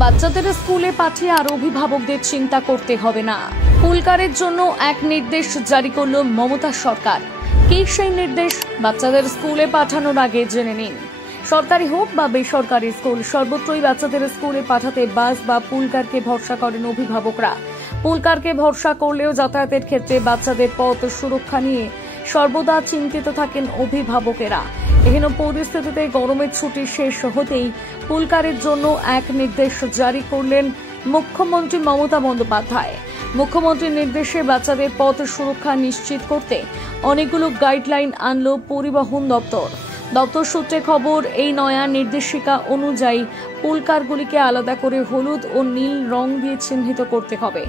বাচ্চাদের স্কুলে পাঠিয়ে আর অভিভাবকদের চিন্তা করতে হবে না। পুলকারের জন্য এক নির্দেশ জারি করল মমতা সরকার। কি সেই নির্দেশ? বাচ্চাদের স্কুলে পাঠানোর আগে জেনে নিন। সরকারি হোক বা বেসরকারি স্কুল, সর্বত্রই বাচ্চাদের স্কুলে পাঠাতে বাস বা পুলকারকে ভরসা করেন অভিভাবকরা। পুলকারকে ভরসা করলেও যাতায়াতের ক্ষেত্রে বাচ্চাদের পথ সুরক্ষা নিয়ে সর্বদা চিন্তিত থাকেন অভিভাবকেরা। এহেন পরিস্থিতিতে গরমের ছুটি শেষ হতেই পুলকারের জন্য এক নির্দেশ জারি করলেন মুখ্যমন্ত্রী মমতা বন্দ্যোপাধ্যায়। মুখ্যমন্ত্রীর নির্দেশে বাচ্চাদের পথ সুরক্ষা নিশ্চিত করতে অনেকগুলো গাইডলাইন আনল পরিবহন দপ্তর। দপ্তর সূত্রে খবর, এই নয়া নির্দেশিকা অনুযায়ী পুলকারগুলিকে আলাদা করে হলুদ ও নীল রং দিয়ে চিহ্নিত করতে হবে।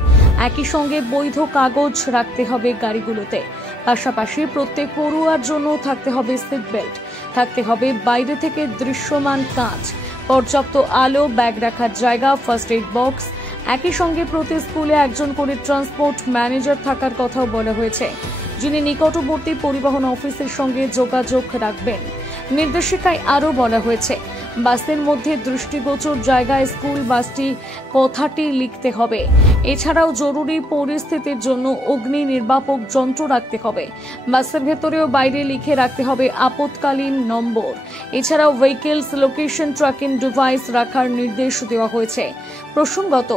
একই সঙ্গে বৈধ কাগজ রাখতে হবে গাড়িগুলোতে। পাশাপাশি প্রত্যেক পড়ুয়ার জন্য থাকতে হবে সিট বেল্ট, থাকতে হবে বাইরে থেকে দৃশ্যমান কাঁচ, পর্যাপ্ত আলো, ব্যাগ রাখার জায়গা, ফার্স্ট এইড বক্স। একই সঙ্গে প্রতি স্কুলে একজন করে ট্রান্সপোর্ট ম্যানেজার থাকার কথাও বলা হয়েছে, যিনি নিকটবর্তী পরিবহন অফিসের সঙ্গে যোগাযোগ রাখবেন। নির্দেশিকায় আরও বলা হয়েছে, বাসের মধ্যে দৃষ্টিগোচর জায়গায় স্কুল বাসটি কথাটি লিখতে হবে। এছাড়াও জরুরি পরিস্থিতির জন্য অগ্নি নির্বাপক যন্ত্র রাখতে হবে। বাসের ভেতরেও বাইরে লিখে রাখতে হবে আপৎকালীন নম্বর। এছাড়াও ভেহিকলস লোকেশন ট্র্যাকিং ডিভাইস রাখার নির্দেশ দেওয়া হয়েছে। প্রসঙ্গত,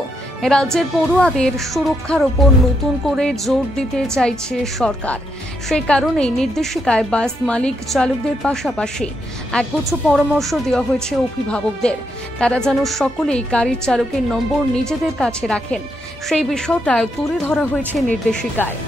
রাজ্যের পড়ুয়াদের সুরক্ষার ওপর নতুন করে জোর দিতে চাইছে সরকার। সেই কারণেই নির্দেশিকায় বাস মালিক চালকদের পাশাপাশি একগুচ্ছ পরামর্শ দেওয়া হয়েছে অভিভাবকদের। তারা যেন সকলেই গাড়ির চালকের নম্বর নিজেদের কাছে রাখেন, সেই বিষয়টাও তুলে ধরা হয়েছে নির্দেশিকায়।